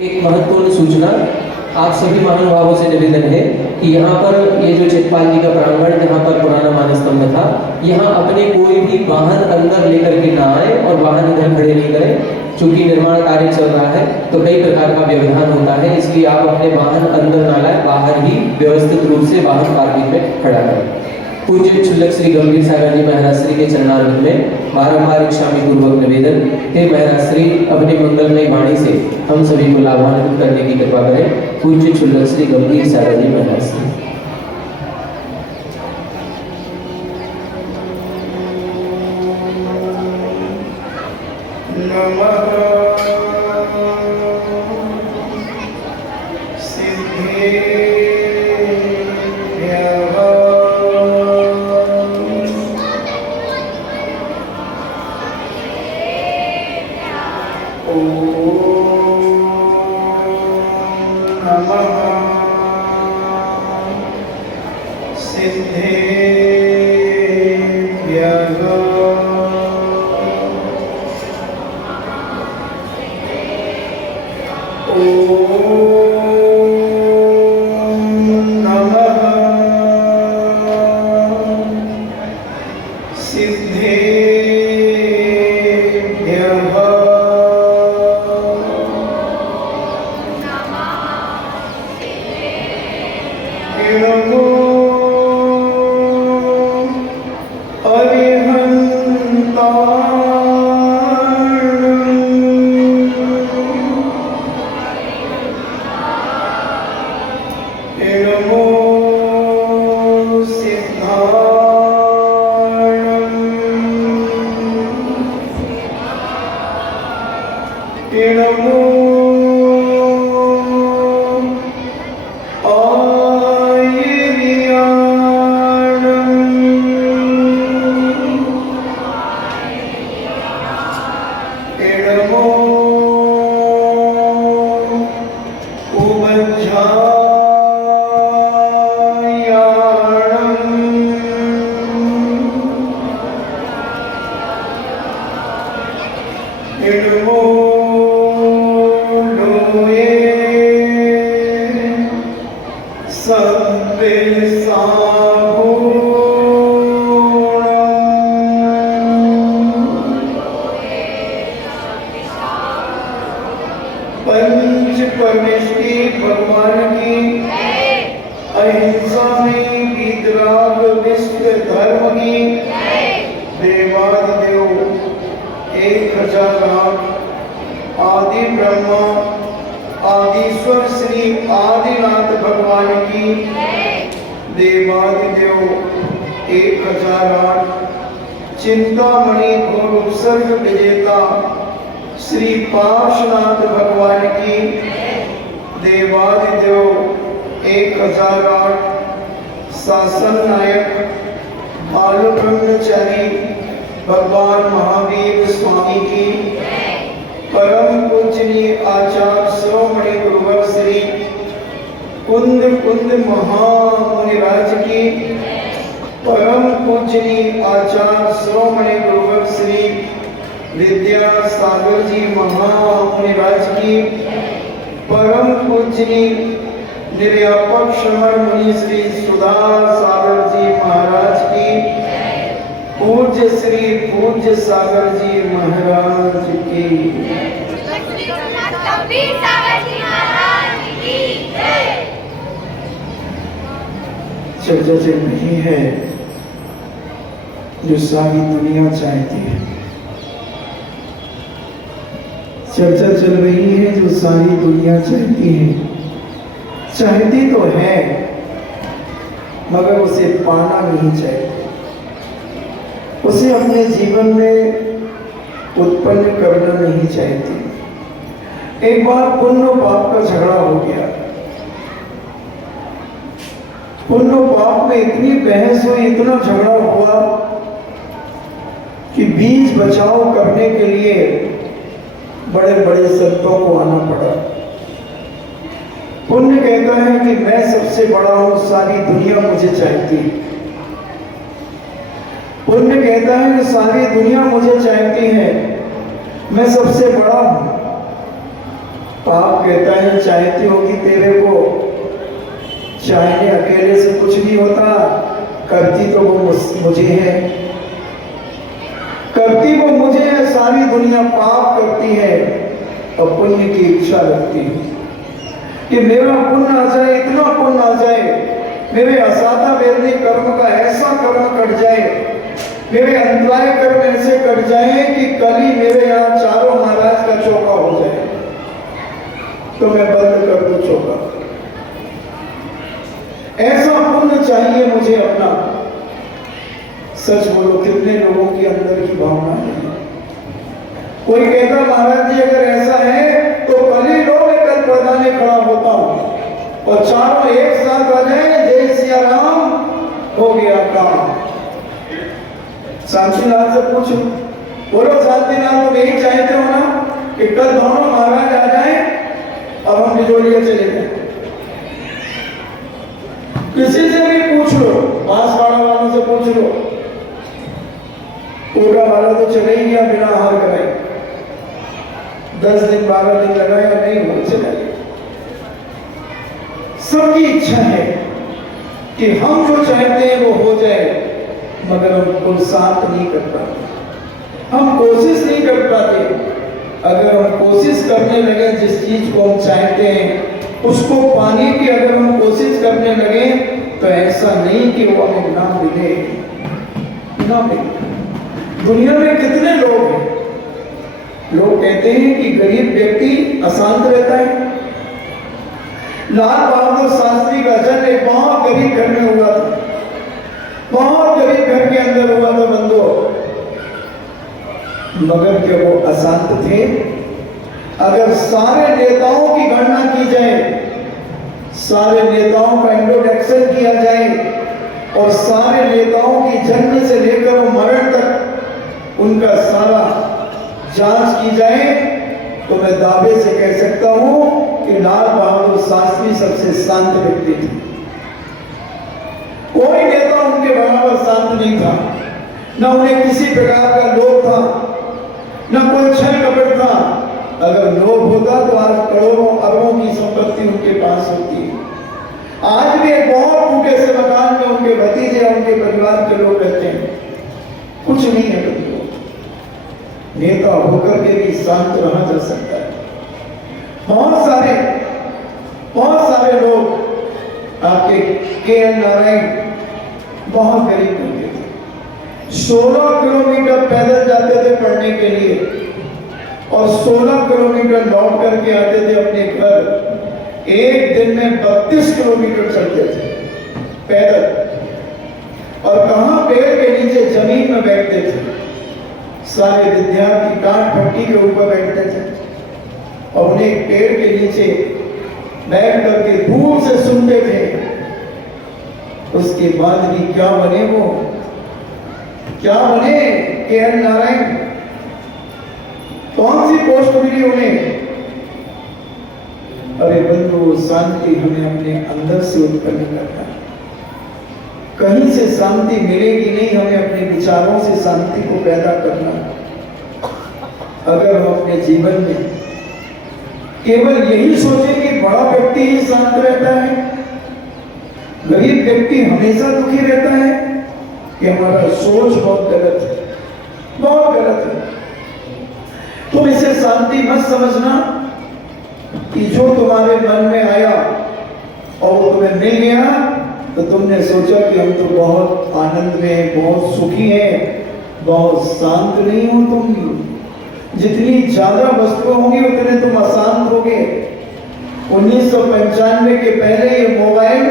एक महत्वपूर्ण सूचना आप सभी महानुभावों से निवेदन है कि यहाँ पर ये जो चितपाल जी का प्रांगण जहाँ पर पुराना मानस्तंभ था, यहाँ अपने कोई भी वाहन अंदर लेकर के ना आए और वाहन इधर खड़े नहीं करें। चूंकि निर्माण कार्य चल रहा है तो कई प्रकार का व्यवधान होता है, इसलिए आप अपने वाहन अंदर ना लाए, बाहर ही व्यवस्थित रूप से वाहन पार्किंग में खड़ा करें। पूज्य क्षुल्लक श्री गंभीर सागर जी महाराज श्री के चरणारविंद में बारंबार इच्छामी पूर्वक निवेदन हे महाराज श्री, अपनी मंगलमय वाणी से हम सभी को लाभान्वित करने की कृपा करें। पूज्य क्षुल्लक श्री गंभीर सागर जी महाराज श्री। चिंतामणि घोर उपसर्ग विजेता श्री पार्श्वनाथ भगवान की, देवादिदेव 1008 शासन नायक बाल ब्रह्मचारी भगवान महावीर स्वामी की, परम पूजनीय आचार्य शिरोमणि गुरुवर श्री कुंद कुंद महामुनिराज की, परम पूजनीय आचार्य शिरोमणि गुरुवर श्री विद्यासागर जी महामुनिराज की, परम पूजनीय निर्यापक श्रमण मुनि श्री सुधा सागर जी महाराज की, पूज्य श्री पूज्य सागर जी महाराज की। चर्चा चल रही है जो सारी दुनिया चाहती है, चर्चा चल रही है जो सारी दुनिया चाहती है, चाहती तो है मगर उसे पाना नहीं चाहती, उसे अपने जीवन में उत्पन्न करना नहीं चाहती। एक बार पुण्य और पाप का झगड़ा हो गया, पुण्य और पाप में इतनी बहस हुई, इतना झगड़ा हुआ कि बीच बचाव करने के लिए बड़े बड़े संतों को आना पड़ा। पुण्य कहता है कि मैं सबसे बड़ा हूं, सारी दुनिया मुझे चाहती है। पुण्य कहता है कि सारी दुनिया मुझे चाहती है, मैं सबसे बड़ा हूं। पाप कहता है चाहती होगी तेरे को, चाहने अकेले से कुछ नहीं होता, करती तो वो मुझे है, करती वो मुझे है। सारी दुनिया पाप करती है और पुण्य की इच्छा रखती है कि मेरा पुण्य आ जाए, इतना पुण्य आ जाए, मेरे असाधा वैदिक कर्म का ऐसा कर्म कट जाए, मेरे अंतराय कर्म ऐसे कट जाए कि कल ही मेरे यहाँ चारों महाराज का चौका हो जाए तो मैं बंद कर दूं चौका। ऐसा पुण्य चाहिए मुझे अपना। सच बोलो, कितने लोगों के अंदर की भावना है? कोई कहता महाराज जी अगर ऐसा है तो कल ही लो, मैं कल प्रधान खड़ा होता हूं और चारों एक साथ आ जाए, जय सिया राम, हो गया काम। शांतिलाल से पूछो, बोलो शांतिलाल तुम यही चाहते हो ना कि कल दोनों महाराज आ जाए और हम बिजोलिया चले जाए? किसी से भी पूछ लो, बांसवाड़ा वालों से पूछ लो, कोटा वाला तो चले ही गया बिना हार कराए, 10 दिन 12 दिन लगाया, नहीं हो चला गया। सबकी इच्छा है कि हम जो चाहते हैं वो हो जाए, मगर हम पुरुषार्थ नहीं कर पाते, हम कोशिश नहीं कर पाते। अगर हम कोशिश करने लगे जिस चीज को हम चाहते हैं उसको पाने की अगर हम कोशिश करने लगे तो ऐसा नहीं कि वो हमें ना मिले, ना मिले। दुनिया में कितने लोग हैं, लोग कहते हैं कि गरीब व्यक्ति अशांत रहता है। लाल बहादुर शास्त्री का जन्म एक बहुत गरीब घर में हुआ था, बहुत गरीब घर के अंदर हुआ था बंधु, मगर क्या वो अशांत थे? अगर सारे नेताओं की गणना की जाए, सारे नेताओं का इंट्रोडक्शन किया जाए और सारे नेताओं की जन्म से लेकर मरण तक उनका सारा जांच की जाए तो मैं दावे से कह सकता हूं कि लाल बहादुर शास्त्री सबसे शांत व्यक्ति थे। कोई नेता उनके बराबर शांत नहीं था, न उन्हें किसी प्रकार का लोभ था, न कोई छल कपट था। अगर लोभ होता तो आज करोड़ों अरबों की संपत्ति उनके पास होती है। आज भी एक बहुत टूटे से मकान में उनके भतीजे या उनके परिवार के लोग रहते हैं, कुछ नहीं है तो नेता होकर के भी शांत रहा जा सकता है। बहुत सारे लोग आपके के.एन. नारायण बहुत गरीब होते थे, 16 किलोमीटर पैदल जाते थे पढ़ने के लिए और 16 किलोमीटर लौट करके आते थे अपने घर। एक दिन में 32 किलोमीटर चलते थे पैदल और कहां पेड़ के नीचे जमीन में बैठते थे। सारे विद्यार्थी काट भट्टी के ऊपर बैठते थे और उन्हें पेड़ के नीचे बैठ करके दूर से सुनते थे। उसके बाद भी क्या बने वो, क्या बने के.एन. नारायण? कौन सी पोस्ट मिली उन्हें? अरे बंधु, शांति हमें अपने अंदर से उत्पन्न करना है। कहीं से शांति मिलेगी नहीं, हमें अपने विचारों से शांति को पैदा करना। अगर हम अपने जीवन में केवल यही सोचें कि बड़ा व्यक्ति ही शांत रहता है, गरीब व्यक्ति हमेशा दुखी रहता है, कि हमारा सोच बहुत गलत है, बहुत गलत है। तुम इसे शांति मत समझना कि जो तुम्हारे मन में आया और वो तुम्हें मिल गया तो तुमने सोचा कि हम तो बहुत आनंद में, बहुत सुखी हैं, बहुत शांत नहीं हो तुम। जितनी ज्यादा वस्तुएं होंगी उतने तुम अशांत होगे। 1995 के पहले ये मोबाइल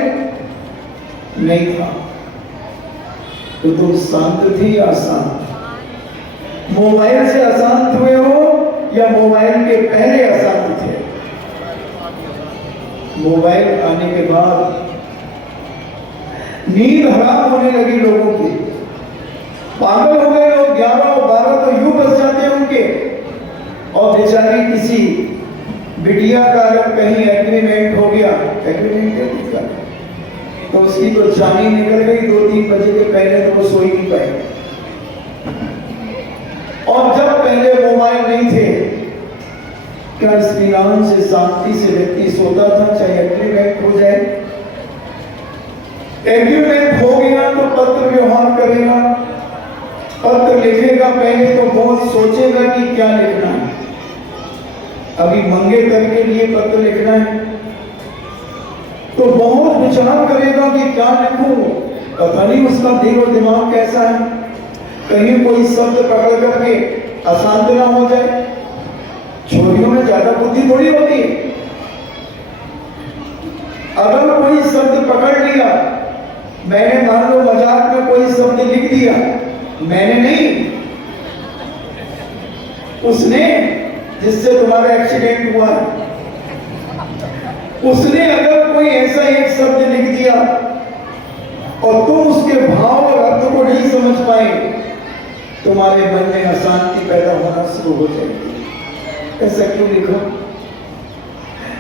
नहीं था तो तुम शांत थी या अशांत? मोबाइल से अशांत हुए हो या मोबाइल के पहले अशांत थे? मोबाइल आने के बाद नींद हराम होने लगी लोगों की, पागल हो गए लोग। 11 और 12 तो यूं बच जाते हैं उनके, और बेचारी किसी बिटिया का अगर कहीं एग्रीमेंट हो गया, एग्रीमेंट क्या तो उसकी तो जानी निकल गई। 2-3 बजे के पहले तो वो सो ही नहीं पाए। और जब पहले मोबाइल नहीं थे क्या इस मिलान से शांति से व्यक्ति सोता था, चाहे एग्रीमेंट हो जाए? एग्रीमेंट हो गया तो पत्र व्यवहार करेगा, पत्र लिखेगा, पहले तो बहुत सोचेगा कि क्या लिखना है। अभी मंगेतर के लिए पत्र लिखना है तो बहुत विचार करेगा कि क्या लिखूं, पता नहीं उसका दिल और दिमाग कैसा है, कहीं कोई शब्द पकड़ करके अशांत ना हो जाए। छोरियों में ज्यादा बुद्धि थोड़ी होती है। अगर कोई शब्द पकड़ लिया, मैंने मान लो मजाक में कोई शब्द लिख दिया, मैंने नहीं, उसने, जिससे तुम्हारा एक्सीडेंट हुआ है, उसने अगर कोई ऐसा एक शब्द लिख दिया और तुम उसके भाव और अर्थ को नहीं समझ पाए, तुम्हारे मन में अशांति पैदा होना शुरू हो जाएगी। ऐसा क्यों लिखा,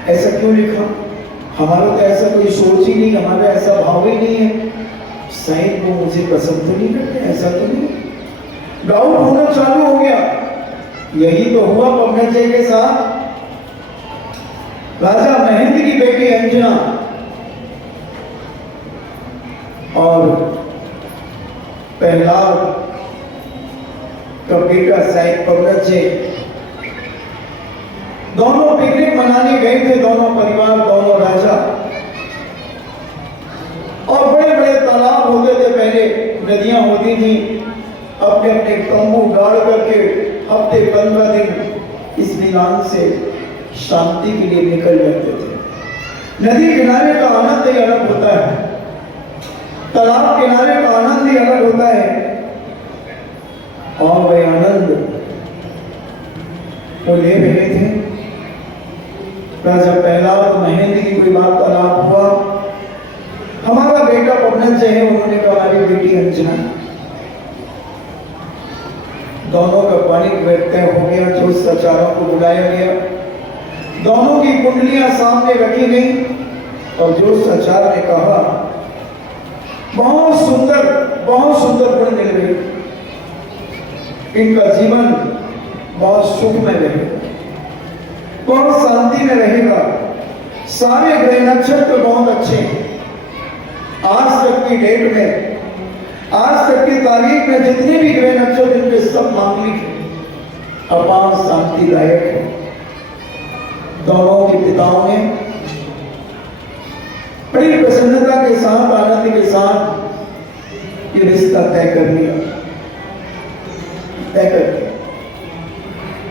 ऐसा क्यों लिखा? हमारा तो ऐसा कोई सोच ही नहीं, हमारा ऐसा भाव ही नहीं है, शायद वो मुझे पसंद तो नहीं करते, ऐसा तो नहीं। डाउट होना चालू हो गया। यही तो हुआ पवनजय के साथ। राजा महेंद्र की बेटी अंजना और प्रहलाद का बेटा शायद पवनजय, दोनों पिकनिक मनाने गए थे, दोनों परिवार, दोनों राजा। और बड़े बड़े तालाब होते थे पहले, नदियां होती थी, अपने अपने तंबू गाड़ करके हफ्ते 15 दिन इस मिलान से शांति के लिए निकल जाते थे। नदी किनारे का आनंद ही अलग होता है, तालाब किनारे का आनंद ही अलग होता है। और वह आनंद वो ले रहे थे। राजा प्रहलाद महेंद्र की कोई वार्तालाप हुआ, हमारा बेटा पवनजय है, उन्होंने कहा हमारी बेटी अंजना। दोनों का पानी तय हो गया, जो सचारों को बुलाया गया, दोनों की कुंडलियां सामने रखी गई और जो सचार ने कहा, बहुत सुंदर गुण मिल गई, इनका जीवन बहुत सुखमय रहेगा, बहुत शांति में रहेगा, सारे ग्रह नक्षत्र बहुत अच्छे हैं। आज तक की डेट में, आज तक की तारीख में जितने भी ग्रह नक्षत्र इनके सब मांगलिक है, अपार शांतिदायक है। दोनों के पिताओं ने बड़ी प्रसन्नता के साथ, आनंद के साथ ये रिश्ता तय कर लिया, तय कर दिया।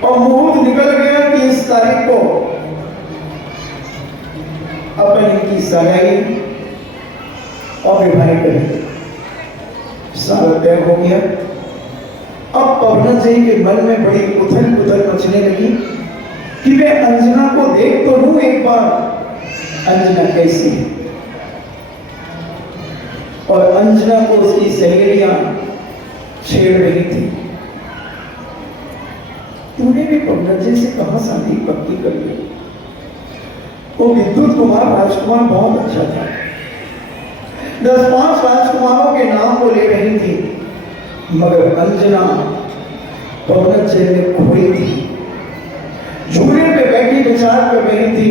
और मुहूर्त निकल गया कि इस तारीख को अपन इनकी सगाई और विवाह करेंगे। सारा तय हो गया। अब पवनजय के मन में बड़ी उथल पुथल मचने लगी कि मैं अंजना को देख तो लूं एक बार, अंजना कैसी है। और अंजना को उसकी सहेलियां छेड़ रही थी, तूने भी पवनजय से कहा शादी पक्की कर ली? वो विद्युत कुमार राजकुमार बहुत अच्छा था, 10-5 राजकुमारों के नाम वो ले रही थी, मगर अंजना पवनजय में खोई थी। झूले पे बैठी विचार कर रही थी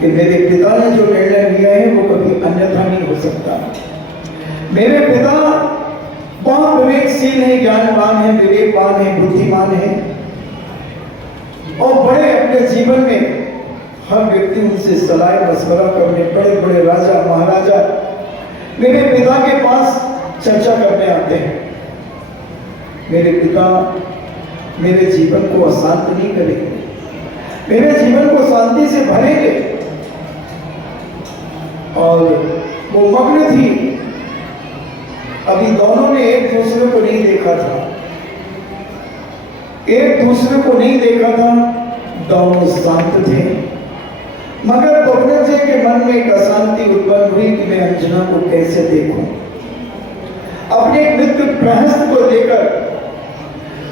कि मेरे पिता ने जो निर्णय लिया है वो कभी अन्यथा नहीं हो सकता। मेरे पिता बहुत विवेकशील है, ज्ञानवान है, विवेकवान है, बुद्धिमान है, और बड़े अपने जीवन में हर व्यक्ति उनसे सलाह मशवरा करने, बड़े बड़े राजा महाराजा मेरे पिता के पास चर्चा करने आते हैं। मेरे पिता मेरे जीवन को अशांत नहीं करेंगे, मेरे जीवन को शांति से भरेंगे। और वो मग्न थी, अभी दोनों ने एक दूसरे को नहीं देखा था, एक दूसरे को नहीं देखा था, दोनों शांत थे। मगर पवनजय के मन में एक अशांति उत्पन्न हुई कि मैं अंजना को कैसे देखूं। अपने एक मित्र प्रहस्त को लेकर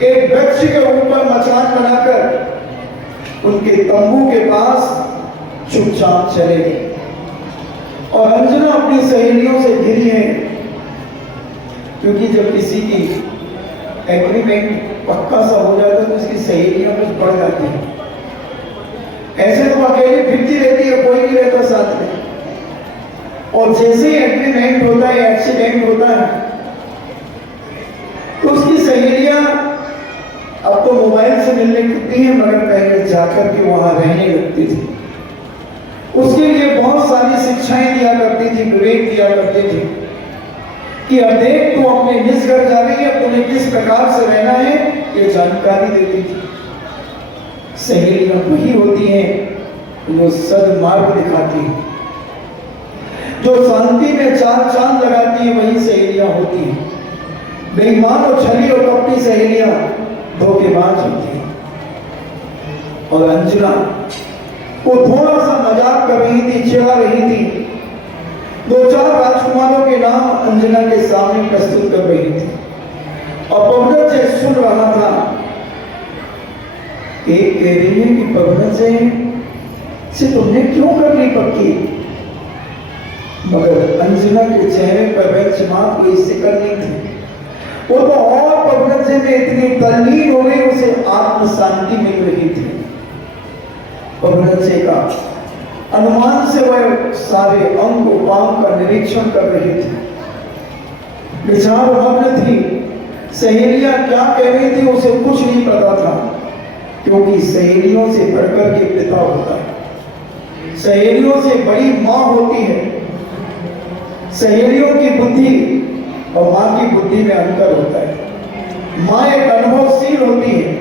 एक वृक्ष के ऊपर मचान बनाकर उनके तंबू के पास चुपचाप चले गए। और अंजना अपनी सहेलियों से घिरी है, क्योंकि जब किसी की एग्रीमेंट पक्का सा हो जाता है तो उसकी सहेलियां कुछ बढ़ जाती हैं। ऐसे तो अकेले फिरती रहती है, कोई नहीं रहता साथ में। और जैसे ही एग्रीमेंट होता है, एक्सीडेंट होता है, तो उसकी सहेलियां अब तो मोबाइल से मिलने लगती हैं, मगर पहले जाकर के वहां रहने लगती थी। उसके लिए बहुत सारी शिक्षाएं दिया करती थी, विवेक दिया करती थी कि अब देख तू अपने निज घर जा रही है, तुम्हें किस प्रकार से रहना है, ये जानकारी देती थी। सहेलियां वही होती हैं जो सद्मार्ग दिखाती हैं, जो शांति में चार चांद लगाती है, वही सहेलियां होती हैं। बेईमान और छली और कपटी सहेलियां धोखेबाज होती हैं। और अंजना वो थोड़ा सा मजाक कर रही थी, चिढ़ा रही थी, दो चार राजकुमारों के नाम अंजना के सामने प्रस्तुत कर रही थी, और पवनत से सुन रहा था। एक कह रही है कि पवनत से तुमने क्यों कर ली पक्की, मगर अंजना के चेहरे पर बेंचमार्क कोई सिकड़ नहीं थी। वो तो और पवनत से में इतनी तल्लीन हो गई, उसे आत्म शांति मिल रही थी। पवनत से का अनुमान से वह सारे अंग उपांग का निरीक्षण कर रही थी, विचार मग्न थी। सहेलियां क्या कह रही थी उसे कुछ नहीं पता था, क्योंकि सहेलियों से बढ़कर के पिता होता है, सहेलियों से बड़ी मां होती है। सहेलियों की बुद्धि और मां की बुद्धि में अंतर होता है। मां एक अनुभवशील होती है,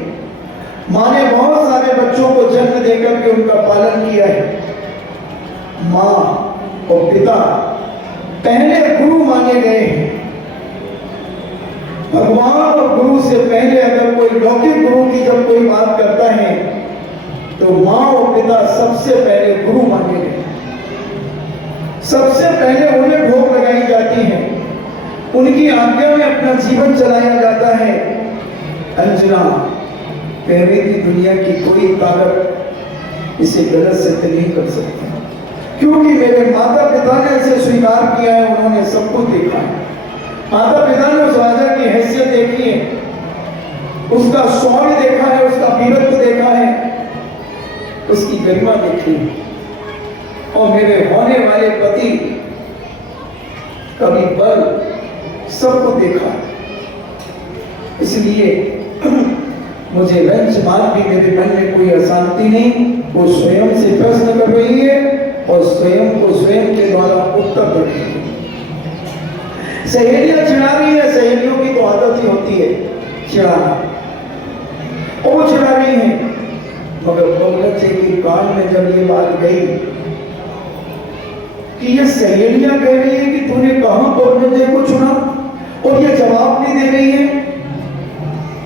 मां ने बहुत सारे बच्चों को जन्म देकर के उनका पालन किया है। मां और पिता पहले गुरु माने गए हैं। भगवान और गुरु से पहले अगर कोई लौकिक गुरु की जब कोई बात करता है, तो मां और पिता सबसे पहले गुरु माने गए। सबसे पहले उन्हें भोग लगाई जाती है, उनकी आज्ञा में अपना जीवन चलाया जाता है। अंजना कह रही थी दुनिया की कोई ताकत इसे गलत सिद्ध नहीं कर सकती, क्योंकि मेरे माता पिता ने इसे स्वीकार किया है, उन्होंने सब कुछ देखा है। माता पिता ने उस राजा की हैसियत देखी है, उसका शौर्य देखा है, उसका वीरत्व देखा है, उसकी गरिमा देखी है। और मेरे होने वाले पति कभी बल सबको देखा, इसलिए मुझे रंच मार भी मेरे मन में कोई अशांति नहीं। वो स्वयं से प्रश्न कर रही है और स्वयं को स्वयं के द्वारा उत्तर कर रही है। सहेलियां चिढ़ा रही है, सहेलियों की तो आदत ही होती है चिढ़ाना, और वो चिढ़ा रही है। मगर पवनत जी के कान में जब ये बात गई कि ये सहेलियां कह रही है कि तूने कहां पवनत जी को चुना, और ये जवाब नहीं दे रही है,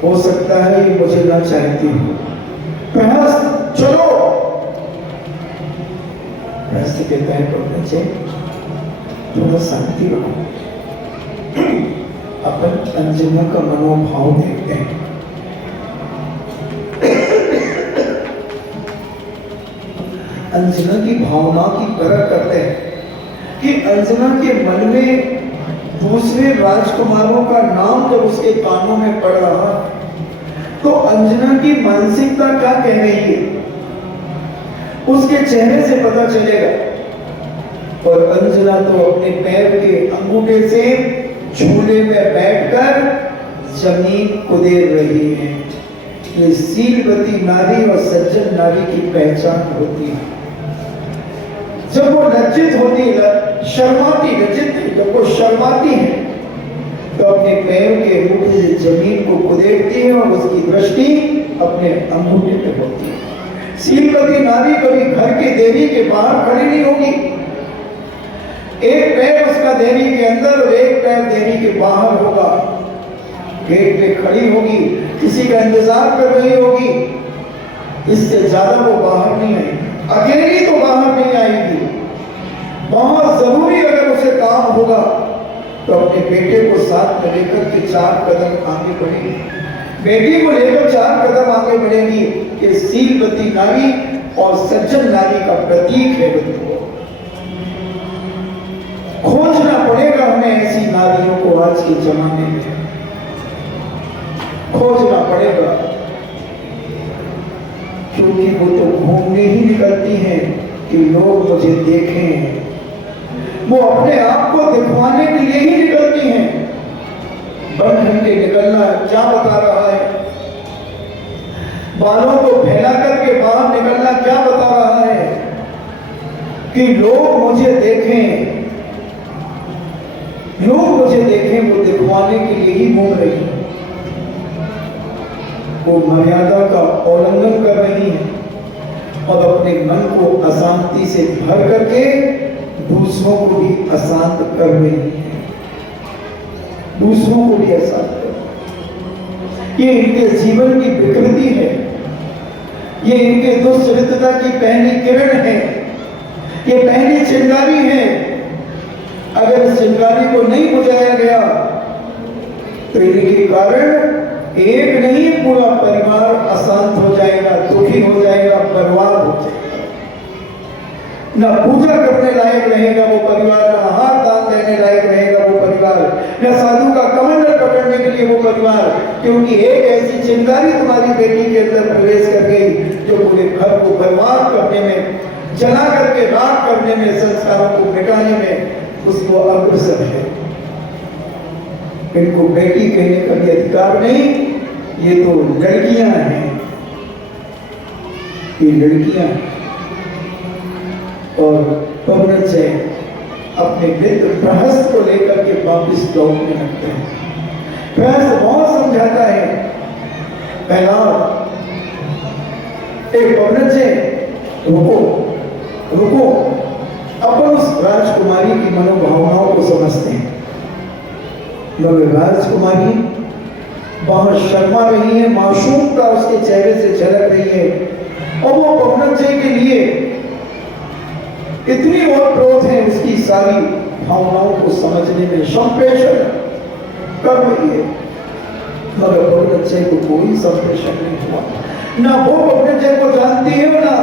हो सकता है ये मुझे ना चाहती हो। प्रहस्त चलो, प्रहस्त कहता है पवनत जी थोड़ा शांति रखो, अपन अंजना का मनोभाव देखते हैं। अंजना की भावना की परख करते हैं कि अंजना के मन में दूसरे राजकुमारों का नाम जब उसके कानों में पड़ रहा, तो अंजना की मानसिकता क्या कह रही है उसके चेहरे से पता चलेगा। और अंजना तो अपने पैर के अंगूठे से झूले में बैठकर जमीन कुदेर रही है। ये शीलवती नारी और सज्जन नारी की पहचान होती है। जब वो लज्जित होती है, शर्माती, लज्जित जब वो शर्माती है, तो अपने पैर के अंगूठे से जमीन को कुदेरती है और उसकी दृष्टि अपने अंगूठे पे होती है। शीलवती नारी कभी घर की देवी के बाहर खड़ी नहीं होगी, एक पैर उसका देवी के अंदर और एक पैर देवी के बाहर होगा। गेट पे खड़ी होगी, किसी का इंतजार कर रही होगी, इससे ज्यादा वो बाहर नहीं आएगी। अकेली तो बाहर नहीं आएगी, बहुत जरूरी अगर उसे काम होगा तो अपने बेटे को साथ में लेकर के 4 कदम आगे बढ़ेगी, बेटी को लेकर 4 कदम आगे बढ़ेगी। ये शीलवती नारी और सज्जन नारी का प्रतीक है। खोजना पड़ेगा हमें ऐसी नारियों को, आज के जमाने में खोजना पड़ेगा, क्योंकि वो तो घूमने ही निकलती हैं कि लोग मुझे देखें। वो अपने आप को दिखवाने के लिए ही निकलती हैं। बन ठन के निकलना क्या बता रहा है? बालों को फैला करके बाहर निकलना क्या बता रहा है? कि लोग मुझे देखें, लोग मुझे देखें। वो दिखवाने के लिए ही घूम रही है। वो मर्यादा का उल्लंघन कर रही है और अपने मन को अशांति से भर करके दूसरों को भी अशांत कर रही है। दूसरों को भी अशांत कर रही है। ये इनके जीवन की विकृति है। ये इनके दुष्चरित्रता की पहली किरण है। ये पहली चिंगारी है। अगर इस चिंगारी को नहीं बुझाया गया तो इनके कारण एक नहीं पूरा परिवार अशांत हो जाएगा, दुखी हो जाएगा, बर्बाद हो जाएगा। ना पूजा करने लायक रहेगा वो परिवार, ना हाथ दान देने लायक रहेगा वो परिवार, ना साधु का कमंडल पकड़ने के लिए वो परिवार, क्योंकि एक ऐसी चिंगारी तुम्हारी बेटी के अंदर प्रवेश कर गई जो पूरे घर को बर्बाद करने में, जला करके राख करने में, संस्कारों को मिटाने में उसको अग्रसर है। इनको बेटी कहने का भी अधिकार नहीं। ये तो लड़कियां हैं, ये लड़कियां हैं। और पवनत से अपने मित्र प्रहस्त को लेकर के वापिस लौटने लगते हैं। प्रहस्त बहुत समझाता है। पहला एक पवनत से रुको रुको, अपन उस राजकुमारी की मनोभावनाओं को समझते हैं। मगर राजकुमारी वहां शर्मा रही है, मासूमता उसके चेहरे से झलक रही है और वो पवनत से के लिए इतनी ओतप्रोत है उसकी सारी भावनाओं को समझने में, संप्रेषण कर रही है। मगर पवनत से को कोई संप्रेषण नहीं हुआ। ना वो पवनत से को जानती है, ना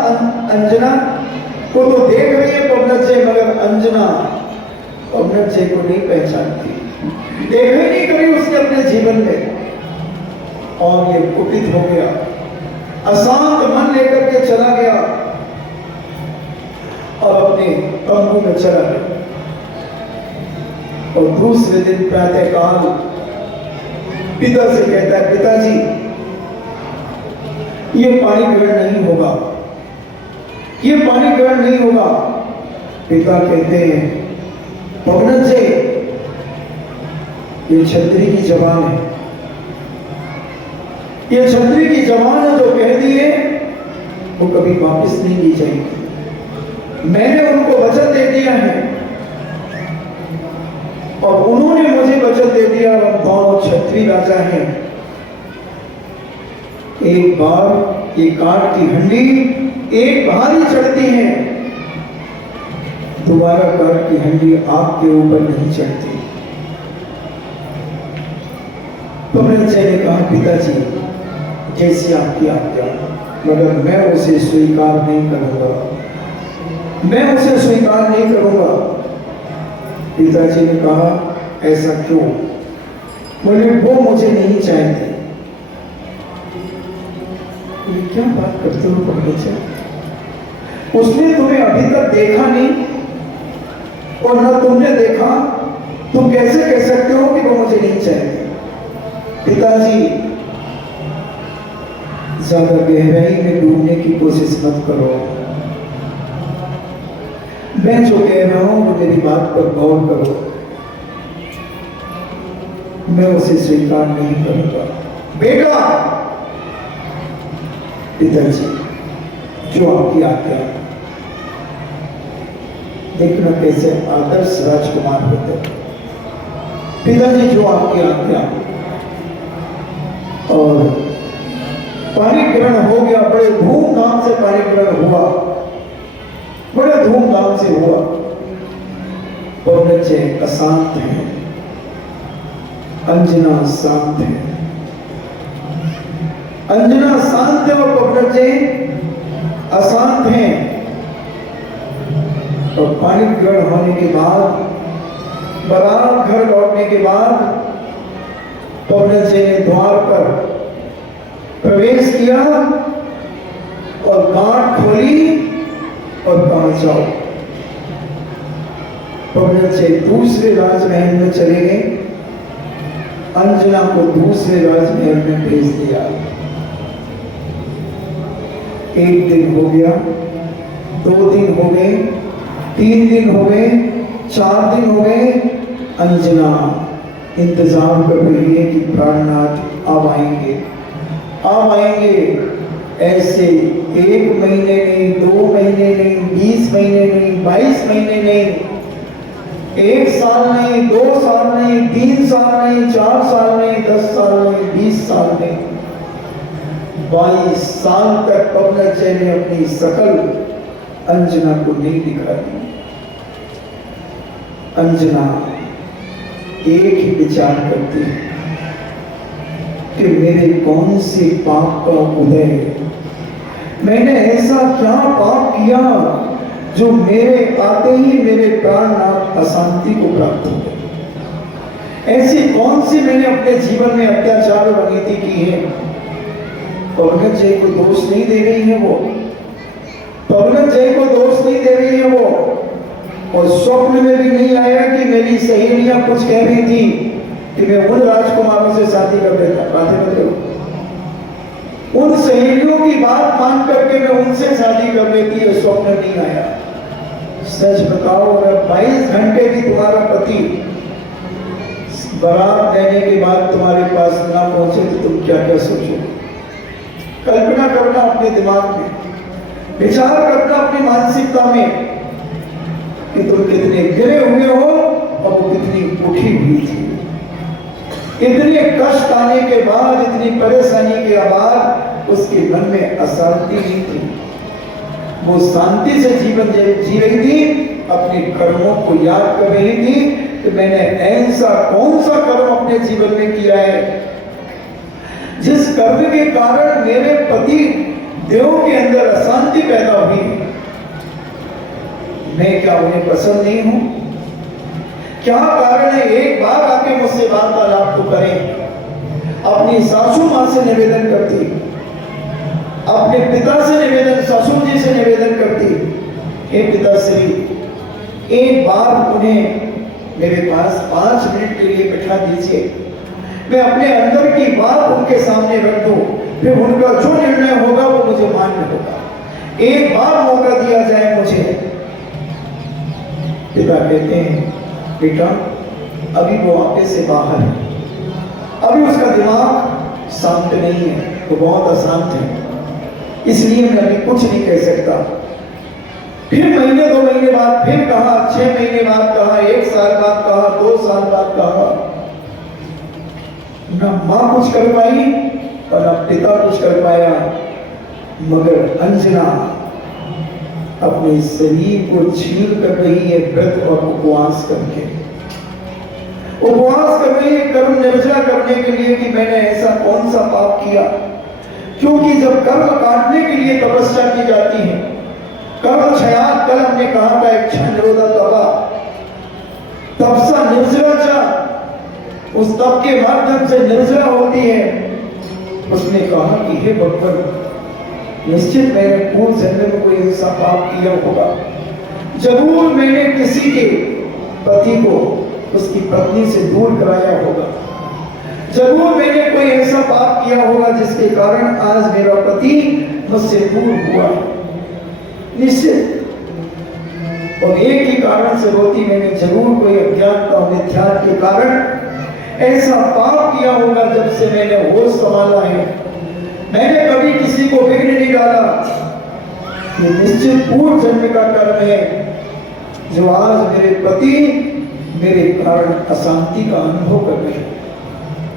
अंजना को तो देख रही है पवनत से, मगर अंजना पवनत से को नहीं पहचानती, देखा ही नहीं कभी उसने अपने जीवन में। और ये कुपित हो गया, अशांत मन लेकर के चला गया और अपने तंबू में चला गया। और दूसरे दिन प्रातःकाल पिता से कहता है, पिताजी ये पानी ग्रहण नहीं होगा, ये पानी ग्रहण नहीं होगा। पिता कहते हैं, पवनत से ये छतरी की जबान है, ये छतरी की जबान है, जो कह दिए वो कभी वापस नहीं ली जाएगी। मैंने उनको वचन दे दिया है और उन्होंने मुझे वचन दे दिया। हम दोनों छतरी राजा हैं। एक बार ये काठ की हंडी एक बार ही चढ़ती है, दोबारा काठ की हंडी आपके ऊपर नहीं चढ़ती। पवनत ने कहा, पिताजी जैसी आपकी आज्ञा, मगर मैं उसे स्वीकार नहीं करूंगा, मैं उसे स्वीकार नहीं करूंगा। पिताजी ने कहा, ऐसा क्यों? बोले, वो मुझे नहीं चाहते। ये क्या बात करते हो पवनत? उसने तुम्हें अभी तक देखा नहीं और ना तुमने देखा, तुम कैसे कह सकते हो कि वो मुझे नहीं चाहते? पिताजी ज्यादा गहराई में डूबने की कोशिश मत करो। मैं जो कह रहा हूं वो मेरी बात पर गौर करो। मैं उसे स्वीकार नहीं करूंगा। बेटा, पिताजी जो आपकी आज्ञा। देखना कैसे आदर्श राजकुमार होते। पिताजी जो आपकी आज्ञा। और पानी ग्रहण हो गया, बड़े धूमधाम से पानी ग्रहण हुआ, बड़े धूमधाम से हुआ। पवनत अशांत है, अंजना शांत है। अंजना शांत है और पवनत अशांत है। और पानी ग्रहण होने के बाद, बारात घर लौटने के बाद पवनत ने द्वार पर प्रवेश किया और पवनत ने कहा, पिताजी, और गांठ खोली और कहा जाओ। पवन से दूसरे राजमहल में चले गए, अंजना को दूसरे राजमहल में भेज दिया। एक दिन हो गया, 2 दिन हो गए, 3 दिन हो गए, 4 दिन हो गए। अंजना इंतजार कर रही है कि प्राणनाथ अब आएंगे, अब आएंगे। ऐसे 1 महीने नहीं, 2 महीने नहीं, 20 महीने नहीं, 22 महीने नहीं, 1 साल नहीं, 2 साल नहीं, 3 साल नहीं, 4 साल नहीं, 10 साल नहीं, 20 साल नहीं, 22 साल तक पवनचय ने अपनी शकल अंजना को नहीं दिखाई। अंजना एक ही विचार करती है कि मेरे कौन से पाप का उदय है, मैंने ऐसा क्या पाप किया जो मेरे आते ही मेरे प्राणनाथ अशांति को प्राप्त हो गए। ऐसी कौन सी मैंने अपने जीवन में अत्याचार और अनीति की है। पवनचय को दोष नहीं दे रही है वो, पवनचय को दोष नहीं दे रही है वो। और स्वप्न में भी नहीं आया कि मेरी सहेलियां कुछ कह रही थी कि मैं उन राजकुमारों से शादी कर देता। बातें बताओ, उन सहेलियों की बात मान करके मैं उनसे शादी कर लेती है, स्वप्न नहीं आया। सच बताओ, अगर 22 घंटे भी तुम्हारा पति बारात देने के बाद तुम्हारे पास ना पहुंचे तो तुम क्या क्या सोचोगे। कल्पना करना अपने दिमाग में, विचार करना अपनी मानसिकता में कि तुम कितने गिरे हुए हो और वो कितनी उठी हुई थी। इतने कष्ट आने के बाद, इतनी परेशानी के बाद उसके मन में अशांति नहीं थी, वो शांति से जीवन जी रही थी, अपने कर्मों को याद कर रही थी कि मैंने ऐसा कौन सा कर्म अपने जीवन में किया है जिस कर्म के कारण मेरे पति देव के अंदर अशांति पैदा हुई। मैं क्या उन्हें पसंद नहीं हूं? क्या कारण है? एक बार आके मुझसे वार्तालाप तो करें। अपनी सासू मां से निवेदन करती, अपने पिता से निवेदन, ससुर जी से निवेदन करती, हे पिताश्री, एक बार उन्हें मेरे पास 5 मिनट के लिए बिठा दीजिए, मैं अपने अंदर की बात उनके सामने रख दूं, फिर उनका जो निर्णय होगा वो मुझे मान्य होगा। एक बार मौका दिया जाए मुझे। पिता कहते हैं, बेटा अभी वो आपे से बाहर है, अभी उसका दिमाग शांत नहीं है, वो बहुत अशांत है, इसलिए मैं अभी कुछ नहीं कह सकता। फिर महीने 2 महीने बाद फिर कहा, 6 महीने बाद कहा, 1 साल बाद कहा, 2 साल बाद कहा। न मां कुछ कर पाई और न पिता कुछ कर पाया, मगर अंजना अपने शरीर को छीन कर रही है व्रत और उपवास करके, उपवास कर रही है कर्म निर्जरा करने के लिए कि मैंने ऐसा कौन सा पाप किया। क्योंकि जब कर्म काटने के लिए तपस्या की जाती है, कर्म क्षयात, कल हमने कहा था एक क्षण निरोधा तपा, तपसा निर्जरा चा, उस तप के माध्यम से निर्जरा होती है। उसने कहा कि हे भगवान, निश्चित मैंने पूर्व जन्म में कोई ऐसा पाप किया होगा, जरूर मैंने किसी के पति को उसकी पत्नी से दूर कराया होगा, जरूर मैंने कोई ऐसा पाप किया होगा जिसके कारण आज मेरा पति मुझसे दूर हुआ, निश्चित। और एक ही कारण से रोती, मैंने जरूर कोई अज्ञानता और मिथ्यात्व के कारण ऐसा पाप किया होगा। जब से मैंने होश संभाला है, मैंने कभी किसी को विघ्न नहीं डाला। ये निश्चित पूर्व जन्म का कर्म है जो आज मेरे पति मेरे कारण अशांति का अनुभव कर रहे हैं।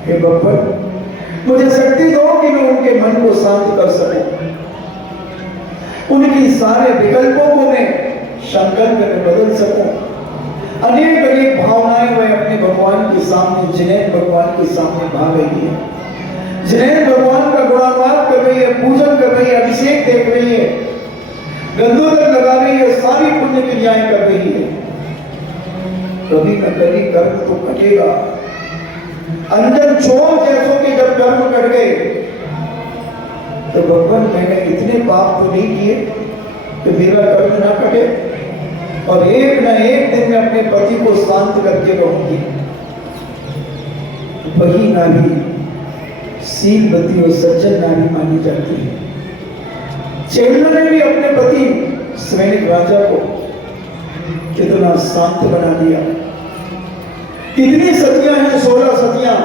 हे भगवान, मुझे शक्ति दो कि मैं उनके मन को शांत कर सकूं, उनकी सारे विकल्पों को मैं संकल्प में बदल सकूं। अनेक अनेक भावनाएं वह अपने भगवान के सामने, जिनेन भगवान के सामने भाग रही है। जिनेन भगवान का गुणानुवाद कर रही है, पूजन कर रही है, अभिषेक देख रही है, गंधोदक लगा रही है, सारी पुण्य क्रियाएं कर रही है। कभी न कभी कर्म तो कटेगा। अंजन चोर जैसों के जब कर्म कट गए तो भगवान मैंने इतने पाप तो नहीं किए कि मेरा कर्म ना कटे, और एक न एक दिन मैं अपने पति को शांत करके रहूंगी। वही नारी शीलवती और सज्जन नारी मानी जाती है। चेल्ला ने भी अपने पति सैनिक राजा को कितना शांत बना दिया। कितनी सतियां हैं? 16 सतियां।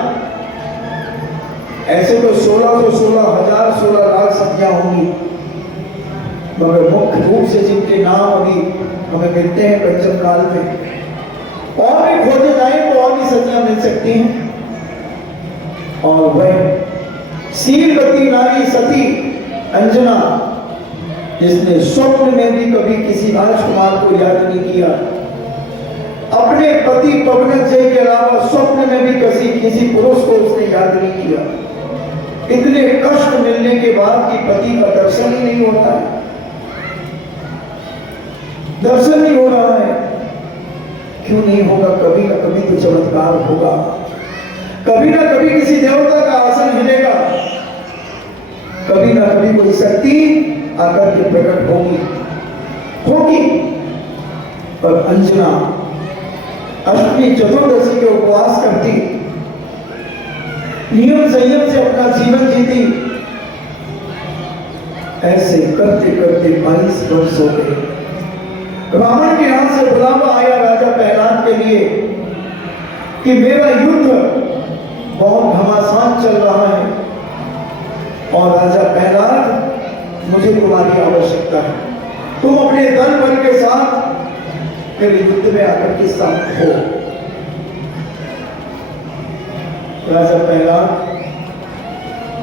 ऐसे तो 16,000 16 लाख सतियां होंगी, मगर मुख्य रूप से जिनके नाम अभी हमें मिलते हैं पंचम काल में, और भी खोजे जाए तो और भी सतियां मिल सकती हैं। और वह शीलवती नारी सती अंजना, जिसने स्वप्न में भी कभी किसी राजकुमार को याद नहीं किया, अपने पति पवनजय के अलावा स्वप्न में भी किसी पुरुष को उसने याद नहीं किया। इतने कष्ट मिलने के बाद कि पति का दर्शन ही नहीं होता है, दर्शन नहीं हो रहा है। क्यों नहीं होगा? कभी ना कभी तो चमत्कार होगा, कभी ना कभी किसी देवता का आसन हिलेगा, कभी ना कभी कोई शक्ति आकर के प्रकट होगी। पर अंजना अष्टमी चतुर्दशी के उपवास करती, नियम संयम से अपना जीवन जीती। ऐसे करते करते 22 वर्ष हो गए। रावण के यहां से बुलावा आया राजा प्रहलाद के लिए कि मेरा युद्ध बहुत घमासान चल रहा है, और राजा प्रहलाद मुझे तुम्हारी आवश्यकता है, तुम अपने दल बल के साथ मेरे युद्ध में आकर के साथ हो। राजा प्रहलाद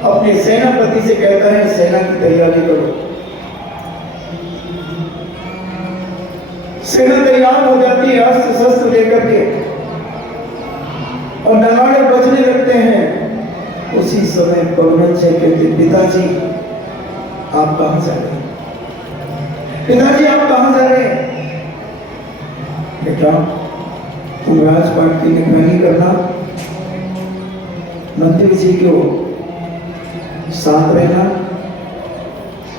अपने सेनापति से कहता है सेना की तैयारी करो। सेना तैयार हो जाती है अस्त्र शस्त्र लेकर के, और नगाड़े बजने लगते हैं। उसी समय पवनजय कहते पिताजी आप कहां जा रहे हैं? पिताजी आप कहां जा रहे हैं? बेटा तुम राजपाट की निगरानी करना, मंत्री जी को साथ रहना,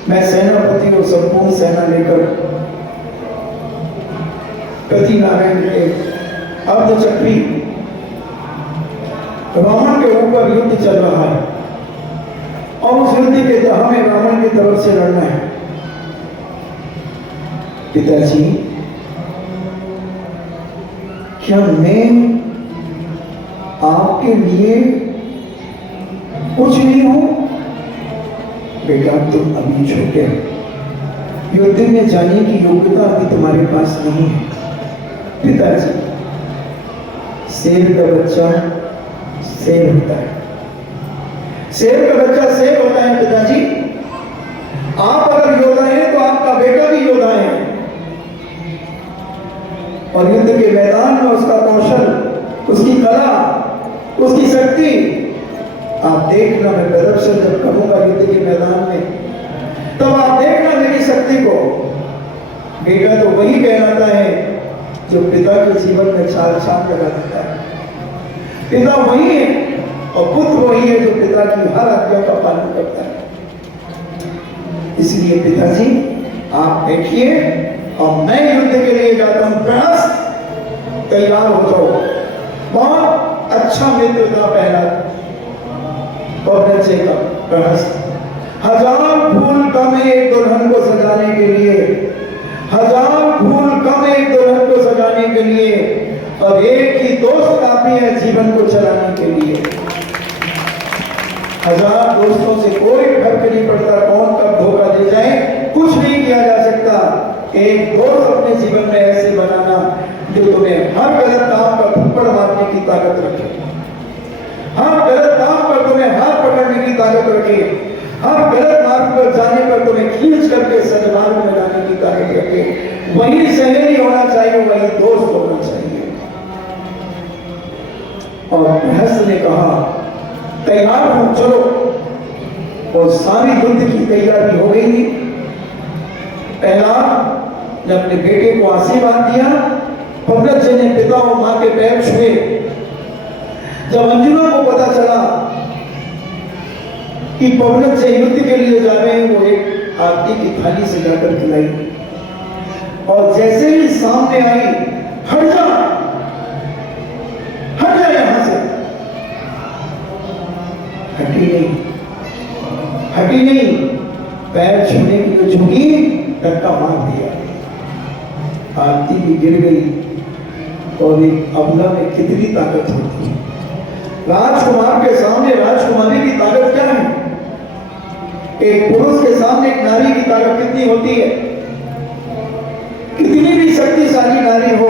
मैं सेनापति और संपूर्ण सेना लेकर पति नारायण के अर्धचक्री रावण के ऊपर युद्ध चल रहा है, और उस युद्ध के हमें रावण की तरफ से लड़ना है। पिताजी क्या मैं आपके लिए कुछ नहीं हूं? बेटा तुम अभी छोटे हो, युद्ध में जाने की योग्यता अभी तुम्हारे पास नहीं है। पिताजी शेर का बच्चा शेर होता है, शेर का बच्चा शेर होता है। पिताजी आप अगर योद्धा हैं तो आपका बेटा भी योद्धा है, और युद्ध के मैदान में उसका कौशल, उसकी कला, उसकी शक्ति आप देखना। मैं प्रदर्शन जब करूंगा युद्ध के मैदान में, तब आप देखना मेरी शक्ति को। बेटा तो वही कहलाता है जो पिता के जीवन में चार चांद लगा देता है। पिता वही है और पुत्र वही है जो पिता की हर आज्ञा का पालन करता है। इसलिए पिताजी आप बैठिए और मैं युद्ध के लिए जाता हूं। प्रयास तैयार हो जाओ। बहुत अच्छा मित्र था पहला पवनजय का प्रयास। 1000 फूल कम एक दुल्हन को सजाने के लिए, 1000 फूल कम एक दुल्हन को सजाने के लिए, और एक ही दोस्त काफी है जीवन को चलाने के लिए। 1000 दोस्तों से कोई फर्क नहीं पड़ता कौन कब धोखा दे जाए, कुछ नहीं किया जा सकता। एक दोस्त अपने जीवन में ऐसे बनाना जो तुम्हें हर गलत काम पर थप्पड़ मारने की ताकत रखे, हर गलत काम पर तुम्हें हाथ पकड़ने की ताकत रखे, हर गलत मार्ग पर जाने पर तुम्हें खींच करके सदमार्ग में लाने की ताकत रखे। वही सहेली होना चाहिए, वही दोस्त होना चाहिए। और बृहस्पति ने कहा तैयार हूं चलो, और सारी युद्ध की तैयारी हो गई। पहला ने अपने बेटे को आशीर्वाद दिया, पवनजय ने पिता और मां के पैर छुए। जब अंजुना को पता चला कि पवनत से युद्ध के लिए जा रहे हैं, वो एक आरती की थाली से जाकर खिलाई और जैसे ही सामने आई, हट जा यहां से, हटी नहीं, पैर छूने की जो झुकी, धक्का मार दिया, आरती भी गिर गई। और एक अबला में कितनी ताकत होती है, राजकुमार के सामने राजकुमारी की ताकत क्या है, एक पुरुष के सामने एक नारी की ताकत कितनी होती है। कितनी भी शक्तिशाली नारी हो,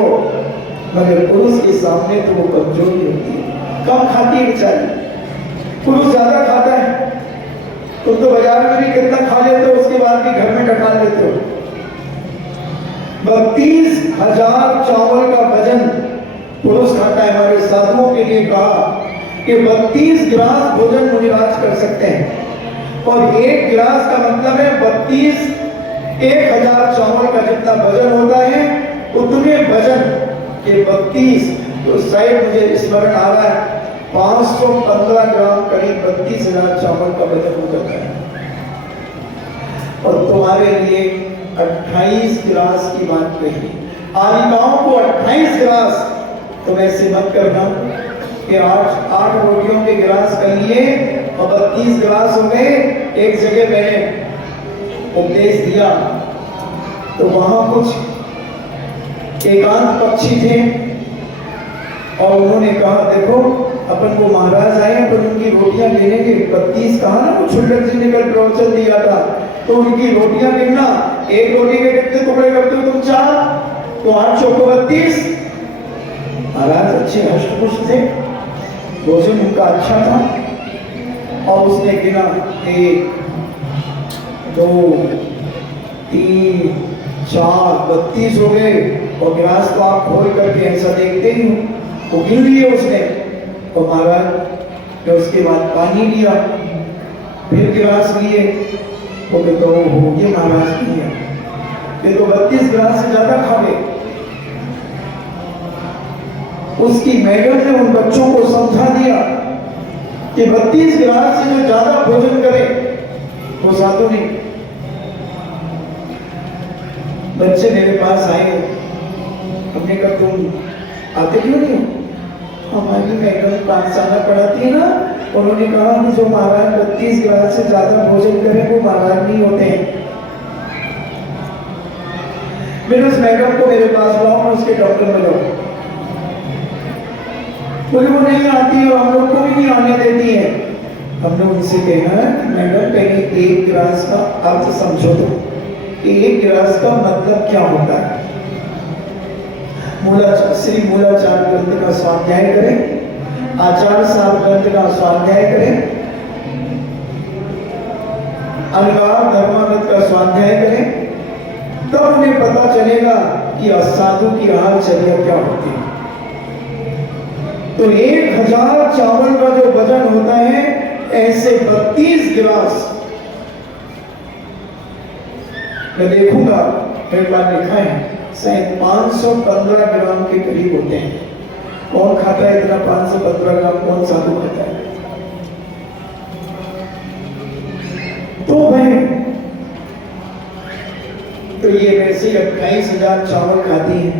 मगर पुरुष के सामने तो वो कमजोर ही होती है, कम खाती है बेचारी, पुरुष ज्यादा खाता है। तुम तो बाजार में भी कितना खा लेते हो, उसके बाद भी घर में डकाल लेते हो। 32,000 चावल का वजन पुरुष खाता है। हमारे साधुओं के लिए कहा कि 32 गिलास भोजन मुनिराज कर सकते हैं, और एक गिलास का मतलब है 1,000 चावल का जितना वजन होता है, उतने वजन के 32, तो शायद मुझे स्मरण आ रहा है 515 ग्राम करीब 32,000 चावल का वजन हो जाता है। और तुम्हारे लिए 28 गिलास की बात कही, आलिकाओं को 28 गिलास, तुम ऐसे मत करना कि 8 रोटियों के गिलास कर लिए और 32 गिलास हो गए। एक जगह मैंने उपदेश दिया तो वहां कुछ एकांत पक्षी थे और उन्होंने कहा, देखो अपन को महाराज आए हैं, तो उनकी रोटियां गिनेंगे। 32 कहा ना, वो छुल्लक जी ने कल प्रवचन दिया था, तो उनकी रोटियां गिनना, एक रोटी के कितने टुकड़े करते हो तुम, 4, तो 8 चौको 32। महाराज अच्छे हष्टपुष्ट थे, भोजन उनका अच्छा था, और उसने गिना 1 2 3 4 32 हो गए। और गिलास को आप खोल करके ऐसा देखते ही वो गिन लिए उसने। और महाराज ने उसके बाद पानी लिया, फिर गिलास लिए, वो कहते हो ये महाराज नहीं है, ये तो 32 गिलास से ज्यादा खा गए। उसकी मैडम ने उन बच्चों को समझा दिया कि 32 गिलास से जो ज्यादा भोजन करे वो साधु नहीं। बच्चे मेरे पास आए, हमने कहा तुम आते क्यों नहीं? हमारी मैडम 5 साल पढ़ाती है ना, उन्होंने कहा कि जो महाराज 32 गिलास से ज्यादा भोजन करें वो महाराज नहीं होते हैं। मैंने उस मैडम को मेरे पास लाओ, मैं उसके डॉक्टर में लाऊं, बोले वो नहीं आती और हम लोग को भी नहीं आने देती है। हमने उनसे कहा कि मैडम पहले 1 गिलास का अर्थ समझो, तो 1 गिलास का मतलब क्या होता है। श्री मूलाचार ग्रंथ का स्वाध्याय करें, आचार्य साहब ग्रंथ का स्वाध्याय करें, अलगार धर्मागत का स्वाध्याय करें, तब उन्हें पता चलेगा कि असाधु की आहारचर्या क्या होती है। तो 1,000 चावल का जो वजन होता है, ऐसे 32 गिलास मैं देखूंगा, मेरे पास लिखा है शायद 515 ग्राम के करीब होते हैं। कौन खाता है इतना 515 ग्राम? कौन साधु खाता है? तो भाई, तो ये वैसे 28,000 चावल खाती है,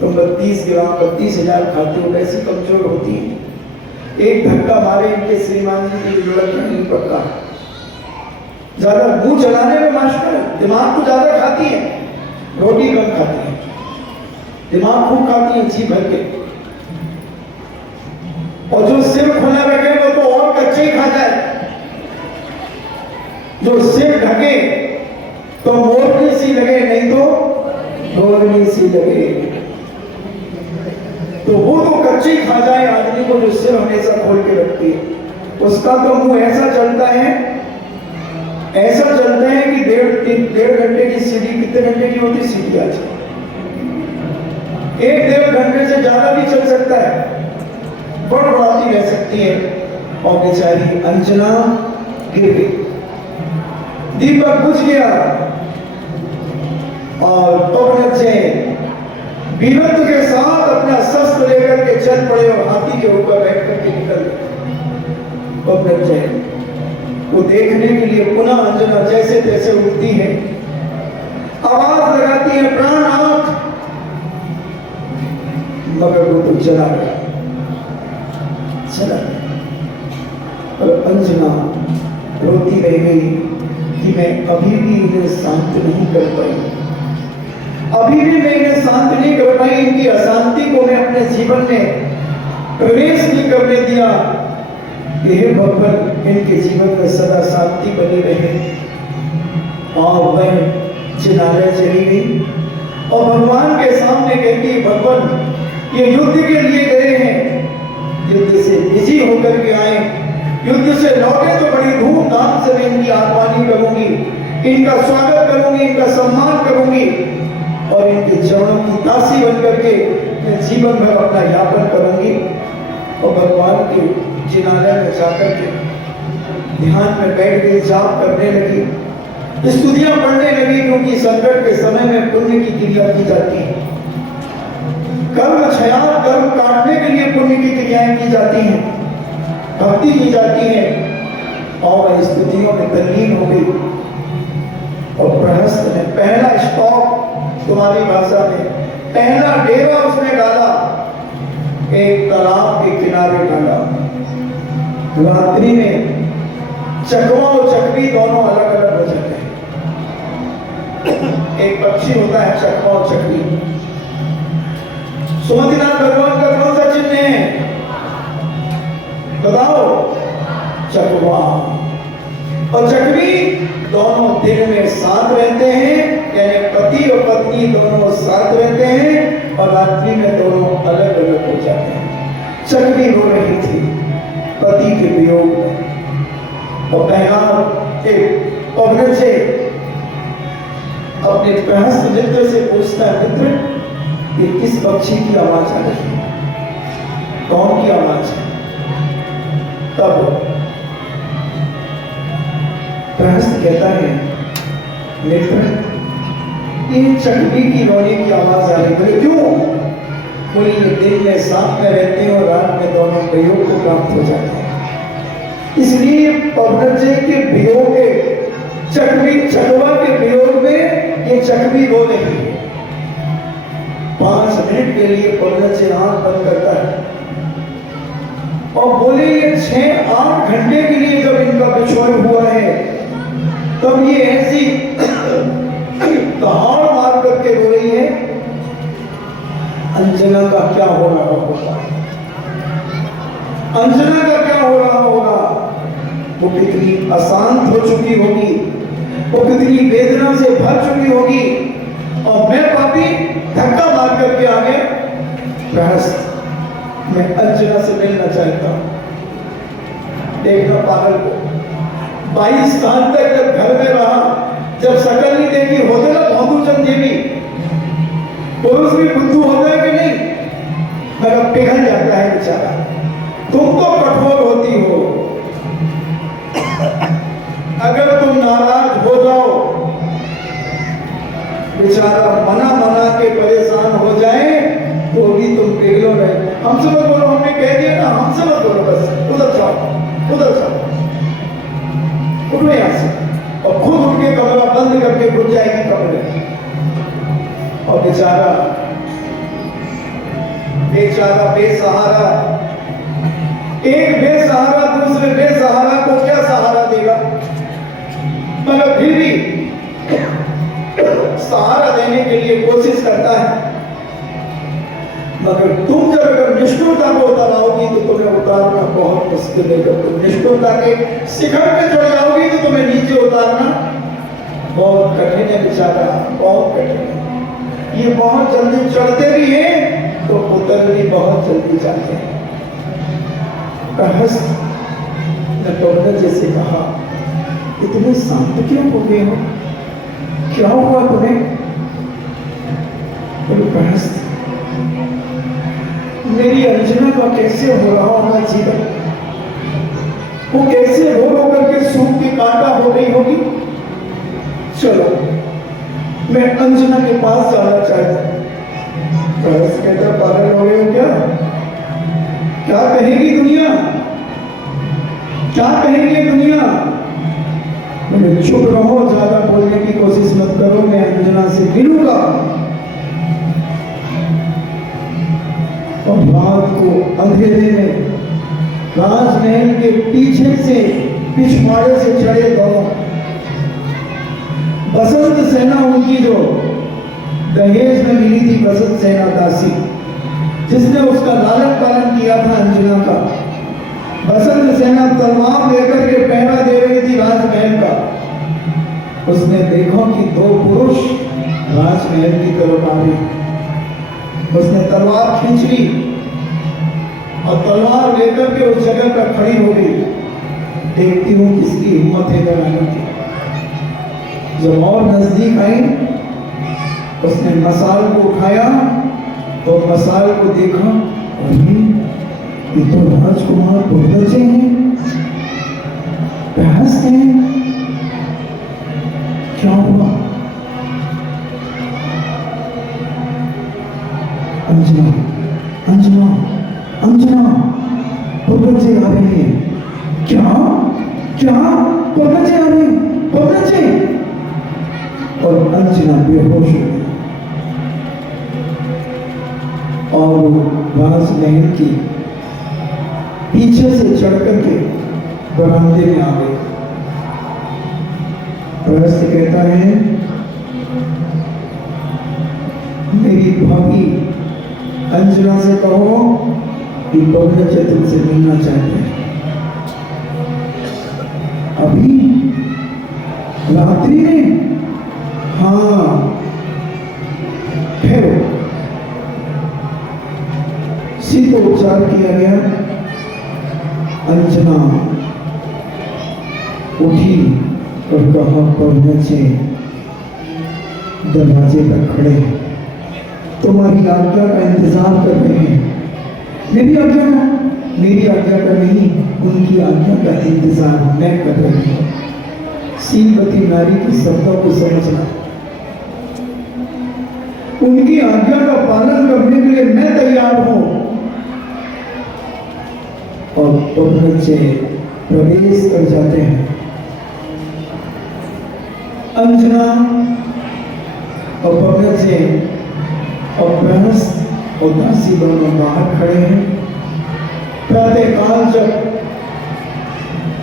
तो 32 ग्राम 32,000 खाते हो, वैसी कमजोर होती है। एक धक्का मारे इनके श्रीमान जी की जरूरत नहीं पड़ता। ज्यादा मुंह चलाने में मास्टर, दिमाग को ज्यादा खाती है, रोटी कम खाती है, दिमाग खूब खाती है जी भर के। और जो सिर खुला रखे वो तो और कच्चे ही खा जाए, जो सिर ढके तो मोरनी सी लगे, नहीं तो मोरनी सी लगे, तो वो तो कच्चे ही खा जाए आदमी को जो सिर हमेशा खोल के रखती है। उसका तो मुंह ऐसा चलता है, ऐसा चलता है कि 1.5 घंटे की सीढ़ी, कितने घंटे की होती सीढ़ी आज? 1-1.5 घंटे से ज्यादा भी चल सकता है, बड़बड़ाती रह सकती है। और बेचारी अंजना गिर गई, दीपक बुझ गया और पवन से वीरत्व के साथ अपना शस्त्र लेकर के चल पड़े और हाथी के ऊपर बैठ करके निकल गए। पवन जय को देखने के लिए पुनः अंजना जैसे तैसे उठती है, आवाज लगाती है प्राणनाथ, मगर वो तो चला गया। और अंजना रोती रह गई कि मैं अभी भी इन्हें शांत नहीं कर पाई, अभी भी मैं इन्हें शांत नहीं कर पाई, इनकी अशांति को मैं अपने जीवन में प्रवेश नहीं करने दिया। हे भगवान, इनके जीवन में सदा शांति बनी रहे। और वह जिनालय चली गई और भगवान के सामने कहती, भगवान ये युद्ध के लिए गए हैं, युद्ध से बिजी होकर के आए, युद्ध से लौटे तो बड़ी धूमधाम से मैं इनकी आह्वानी करूंगी, इनका स्वागत करूंगी, इनका सम्मान करूंगी और इनके चरणों की दासी बनकर के मैं जीवन भर अपना यापन करूंगी। और भगवान के जिनालय में जाकर के ध्यान में बैठ गई, जाप करने लगी, स्तुतियां पढ़ने लगी, क्योंकि संकट के समय में पुण्य की क्रिया की जाती है, कर्म क्षया कर्म काटने के लिए पुण्य की क्रियाएं की जाती हैं, भक्ति की जाती है। और वह स्तुतियों में तल्लीन हो गई और प्रहस्त ने पहला स्टॉप तुम्हारी भाषा में, पहला डेरा उसने डाला, एक तालाब के किनारे डाला। रात्रि में चकवा और चकवी दोनों अलग अलग हो जाते हैं। एक पक्षी होता है चकवा और चकवी। सुमतिनाथ भगवान का कौन सा चिन्ह है बताओ? चकवा और चकवी दोनों दिन में साथ रहते हैं, यानी पति और पत्नी दोनों साथ रहते हैं और रात्रि में दोनों अलग अलग हो जाते हैं। चकवी रो रही थी पति के वियोग में और पहला एक औरत से अपने प्रहस्त मित्र से पूछता है, मित्र ये किस पक्षी की आवाज आ रही है, कौन की आवाज है? तब प्रहस्त कहता है, मित्र ये चकवी की रोने की आवाज आ रही है। क्यों? बोले ये दिन में साथ में रहते हैं और रात में दोनों वियोग को प्राप्त हो जाते हैं, इसलिए पवनजय के वियोग के चकवी चकवा के वियोग में ये चकवी रो रही है। 5 मिनट के लिए पवनजय आंख बंद करता है और बोले ये 6-8 घंटे के लिए जब इनका बिछोड़ हुआ है तब ये ऐसी दहाड़ मार करके रो रही है, अंजना का क्या हो रहा होगा, अंजना का क्या हो रहा होगा? वो कितनी अशांत हो चुकी होगी, वो कितनी वेदना से भर चुकी होगी। और मैं पापी धक्का मार करके आ गया, प्रहस्त मैं अंजना से मिलना चाहता हूं। देखना पागल को 22 साल तक जब घर में रहा, जब शकल नहीं देखी, होते ना मधुचंद जी भी, पुरुष भी बुद्धू होता है कि नहीं, मगर पिघल जाता है बेचारा। तुम तो कठोर होती हो, अगर तुम नाराज हो जाओ, बेचारा मना मना के परेशान हो जाए तो भी तुम पिघलो नहीं। हमसे मत बोलो, हमने कह दिया ना, हमसे मत बोलो, बस उधर जाओ, उधर जाओ, उठो यहां से। और खुद उठ के कमरा बंद करके घुस जाएगी कमरे। और बेचारा बेचारा बेसहारा, एक बेसहारा दूसरे बेसहारा को क्या सहारा देगा? मगर फिर भी सहारा देने के लिए कोशिश करता है। मगर तुम जब अगर निष्ठुरता को उतारोगी तो तुम्हें उतारना बहुत मुश्किल है। जब तुम निष्ठुरता के शिखर पे चढ़ जाओगी तो तुम्हें नीचे उतारना बहुत कठिन है बेचारा, बहुत कठिन है। ये बहुत जल्दी चढ़ते भी हैं तो उतर भी बहुत जल्दी जाते हैं। प्रहस्त ने पवनजय जैसे कहा, इतने शांत क्यों हो गए हो, क्या हुआ तुम्हें? प्रहस्त, मेरी अंजना का कैसे हो रहा होगा जीवन, वो कैसे रो रो करके सूख के कांटा हो गई होगी। चलो मैं अंजना के पास जाना चाहता हूं। कहता पागल हो गए हो क्या? क्या कहेगी दुनिया, क्या कहेगी दुनिया? चुप रहो, ज्यादा बोलने की कोशिश मत करो, मैं अंजना से मिलूंगा। और रात को अंधेरे में राजमहल के पीछे से पिछवाड़े से चढ़े दोनों बसंत सेना, उनकी जो दहेज में मिली थी बसंत सेना दासी, जिसने उसका लालन पालन किया था अंजना का, बसंत सेना तलवार लेकर के पहरा दे रही थी राजमहल का। उसने देखा कि दो पुरुष राजमहल की तरफ आ रहे। उसने तलवार खींच ली और तलवार लेकर के उस जगह पर खड़ी हो गई। देखती हूं किसकी हिम्मत है इधर आने की। जब और नजदीक आई, उसने मसाल को उठाया तो मसाल को देखा, अरे ये तो राजकुमार बच्चे हैं, बहस हैं, क्या हुआ? अंजना, अंजना, अंजना, बच्चे आ रहे हैं। क्या क्या? बच्चे आ रहे हैं, बच्चे। और अंजना बेहोश हो गई और राजमहल की पीछे से चढ़ करके बरामदे में आ गए। रहस्य कहता है, मेरी भाभी अंजना से कहो कि बबलू तुमसे मिलना चाहते हैं। अभी रात्रि में? हाँ, ठहरो। शीतोपचार किया गया। अंजना उठी और कहा, बबलू दरवाजे पर खड़े तुम्हारी आज्ञा का इंतजार कर रहे हैं। मेरी आज्ञा का? मेरी आज्ञा का नहीं, उनकी आज्ञा का इंतजार मैं कर रही हूँ। सीलवती नारी की शब्दों को समझना, उनकी आज्ञा का पालन करने के लिए मैं तैयार हूं। और बच्चे प्रवेश कर जाते हैं। अंजना और बच्चे और बहस और दासी दोनों बाहर खड़े हैं। प्रातः काल जब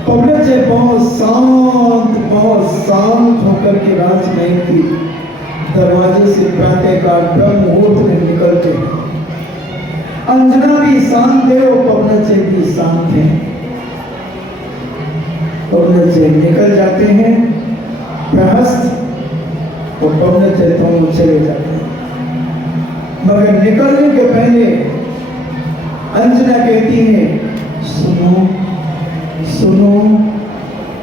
बच्चे बहुत शांत होकर के राजमहल की दरवाजे से प्रातः काल ब्रह्म मुहूर्त में निकलते हैं। अंजना भी शांत है और बच्चे भी शांत हैं। बच्चे निकल जाते हैं, प्रहस्त और बच्चे दोनों चले जाते हैं। मगर निकलने के पहले अंजना कहती है, सुनो सुनो,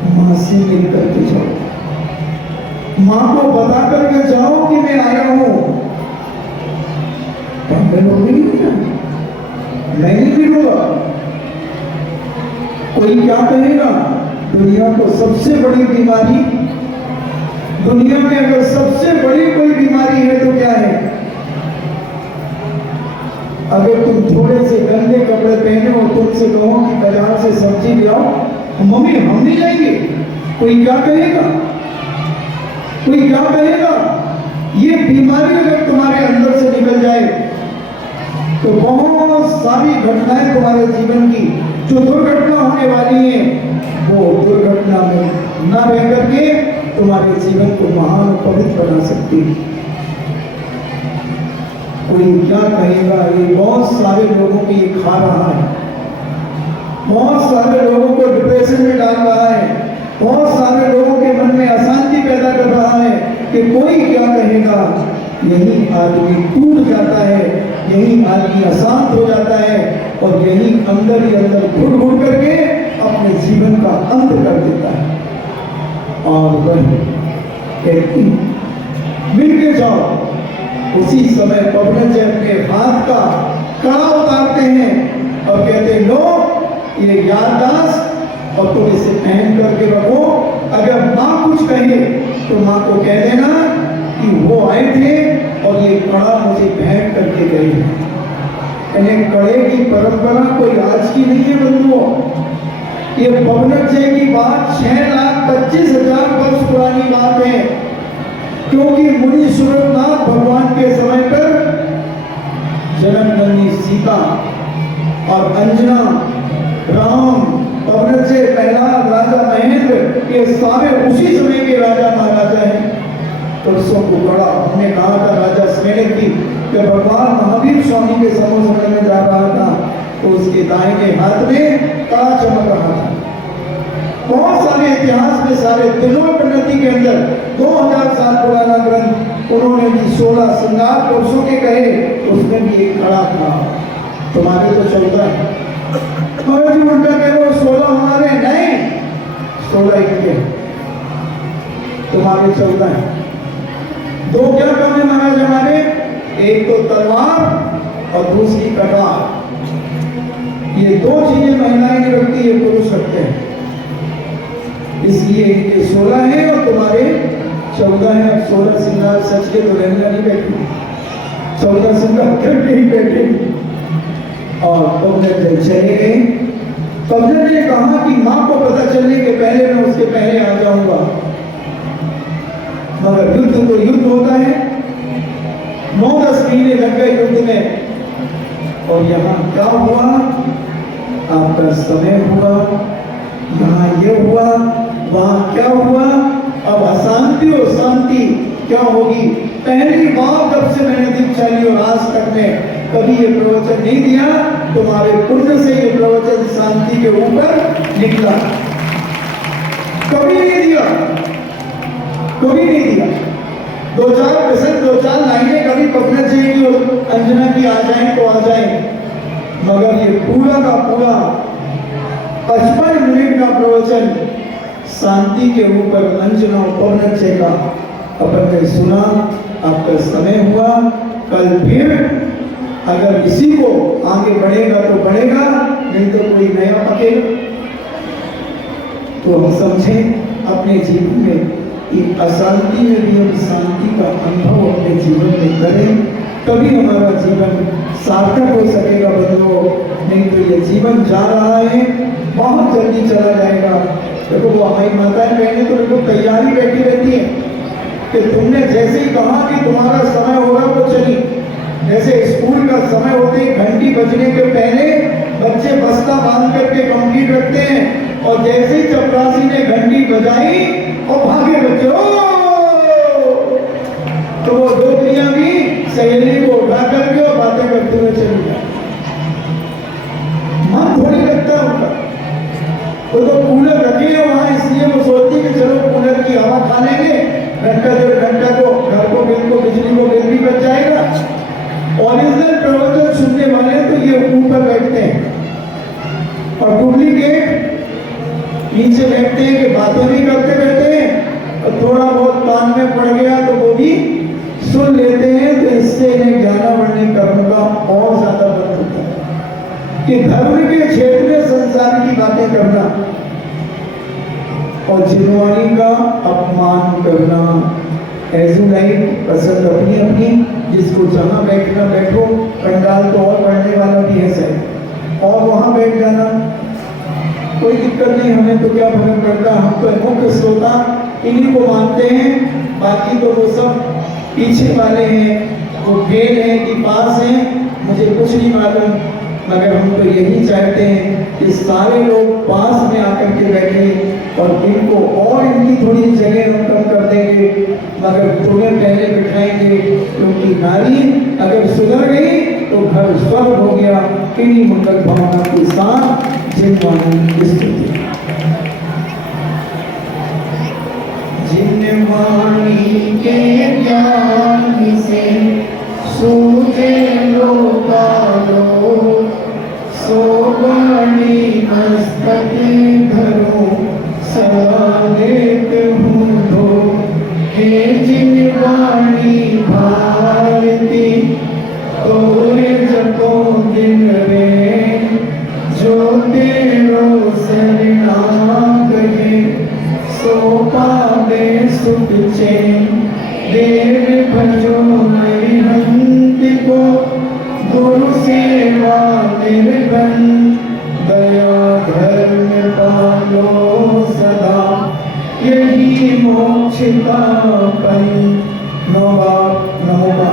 मां से मिलकर के जाओ, मां को बता करके जाओ कि मैं आया हूं। मैं नहीं मिलूंगा। कोई क्या कहेगा? दुनिया को सबसे बड़ी बीमारी, दुनिया में अगर सबसे बड़ी कोई बीमारी है तो क्या है? अगर तुम थोड़े से गंदे कपड़े पहने और तुमसे कहो कि बाजार से सब्जी ले आओ, मम्मी हम नहीं जाएंगे। कोई क्या कहेगा? कोई क्या कहेगा? ये बीमारी अगर तुम्हारे अंदर से निकल जाए तो बहुत सारी घटनाएं तुम्हारे जीवन की जो दुर्घटना होने वाली है, वो दुर्घटना में न रह करके तुम्हारे जीवन को महान और पवित्र बना सकती है। कोई क्या कहेगा? ये बहुत सारे लोगों की ये खा रहा है, बहुत सारे लोगों को डिप्रेशन में डाल रहा है, बहुत सारे लोगों के मन में अशांति पैदा कर रहा है कि कोई क्या कहेगा। यही आदमी टूट जाता है, यही आदमी अशांत हो जाता है और यही अंदर ही अंदर घुट घुट करके अपने जीवन का अंत कर देता है। और वही कहती मिल के जाओ। उसी समय पवन जी अपने हाथ का कड़ा उतारते हैं और कहते हैं, लो ये याददाश्त और तुम इसे पहन करके रखो। अगर माँ कुछ कहे तो माँ को कह देना कि वो आए थे और ये कड़ा मुझे पहन करके गए हैं। कड़े की परंपरा कोई आज की नहीं है बंधुओं, ये पवनक्षय की बात 6,25,000 वर्ष पुरानी बात है, क्योंकि मुनि सूरतनाथ भगवान के समय पर जनकनंदी सीता और अंजना, राम, पवनक्षय, प्रहलाद, राजा महेंद्र, ये सारे उसी समय के राजा महाराजा हैं। परसों को बड़ा हमने कहा था राजा स्मेरक की कि भगवान महावीर स्वामी के समुद्र में जा रहा था तो उसके दाहिने हाथ में कड़ा चमक रहा था। बहुत सारे इतिहास में सारे तिलोक नदी के अंदर 2000 साल पुराना ग्रंथ उन्होंने भी 16 श्रृंगार पुरुषों के कहे, उसमें भी एक खड़ा था। तुम्हारे तो 14 है, मगर जी उल्टा कह रहे 16 हमारे नहीं, 16 इनके, तुम्हारे 14 है। दो क्या काम है महाराज हमारे, एक तो तलवार और दूसरी कटार। ये दो चीजें महिलाएं नहीं रखती, ये पुरुष रखते हैं। इसलिए इनके 16 है और तुम्हारे 14 है। अब 16 श्रृंगार सच के तो रहना नहीं बैठे, 14 श्रृंगार करके ही बैठे। और पवनक्षय चले गए। पवनक्षय ने कहा कि मां को पता चलने के पहले मैं उसके पहले आ जाऊंगा, मगर युद्ध तो युद्ध होता है। 9-10 महीने लग गए युद्ध में। और यहाँ क्या हुआ, आपका समय हुआ, यहाँ ये हुआ, वहां क्या हुआ। अब अशांति और शांति क्या होगी। पहली बार जब से मैंने दीक्षाली और आज तक में कभी ये प्रवचन नहीं दिया, तुम्हारे पुण्य से ये प्रवचन शांति के ऊपर निकला। कभी नहीं दिया, कभी नहीं दिया। 2-4 प्रसंग, 2-4 लाइनें कभी पवनक्षय की और अंजना की आ जाए तो आ जाए, मगर ये पूरा का पूरा 55 मिनट का प्रवचन शांति के ऊपर अंजना और पवनक्षय का अपन ने सुना। आपका समय हुआ। कल फिर अगर इसी को आगे बढ़ेगा तो बढ़ेगा, नहीं तो कोई नया पकेगा। तो हम समझें अपने जीवन में कि अशांति में भी हम शांति का अनुभव अपने जीवन में करें, तभी हमारा जीवन सार्थक हो सकेगा बंधुओं। नहीं तो ये जीवन जा रहा है, बहुत जल्दी चला जाएगा। देखो वो हमारी माताएं बहनें तो बिल्कुल तैयारी बैठी रहती है कि तुमने जैसे ही कहा कि तुम्हारा समय होगा वो चली। जैसे स्कूल का समय होते ही घंटी बजने के पहले बच्चे बस्ता बांध करके कंप्लीट रखते हैं, और जैसे ही चपरासी ने घंटी बजाई और भागे बच्चे, तो वो दोपहरिया भी सहेली को उठा करके और बातें करते हुए चली जाए। मन थोड़ी लगता है उनका। वो तो कूलर रखे हैं वहां, इसलिए वो सोचती कि चलो कूलर की हवा खा लेंगे, घंटा 1.5 घंटा को घर को बिल को बिजली को बिल भी बच जाएगा। ओरिजिनल प्रवचन सुनने वाले तो ये ऊपर बैठते हैं और डुप्लीकेट नीचे बैठते हैं कि बातें भी करते रहते हैं, और थोड़ा बहुत कान में पड़ गया तो वो भी सुन लेते हैं। तो इससे इन्हें ज्ञानावरणी कर्म का और ज्यादा बल होता है कि धर्म के क्षेत्र में संसार की बातें करना और जिनवाणी का अपमान करना। एजू लाइट पसंद अपनी अपनी, जिसको जहां बैठना बैठो। पंडाल तो और पढ़ने वाला भी है सही, और वहां बैठ जाना कोई दिक्कत नहीं, हमें तो क्या फर्क पड़ता। हम तो मुख्य श्रोता इन्हीं को मानते हैं, बाकी तो वो सब पीछे वाले हैं, वो फेल हैं कि पास हैं, मुझे कुछ नहीं मालूम। मगर हम तो यही चाहते हैं कि सारे लोग पास में आकर के बैठे, और इनको और इनकी थोड़ी जगह हम कम कर देंगे, मगर तुम्हें पहले बिठाएंगे। क्योंकि नारी अगर सुधर गई तो घर स्वर्ग हो गया। इन्हीं मुंडक भावना के साथ जिनवाणी स्तुति। जिनवाणी के ज्ञान से सूझे लोकालो, सोवाणी मस्तक धरो सदा लेत हूँ धो। हे जिनवाणी भारती तोरे जपो दिन रे, जो तेरो शरणागति सो पावे सुख चैन। देव भजो अरिहंत को गुरु सेवा निर्बन, दया धर्म पा चिंता करी नोगा नमोगा।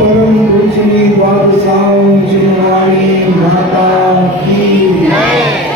परम पूजनीय द्वादशाओं जिनवाणी माता की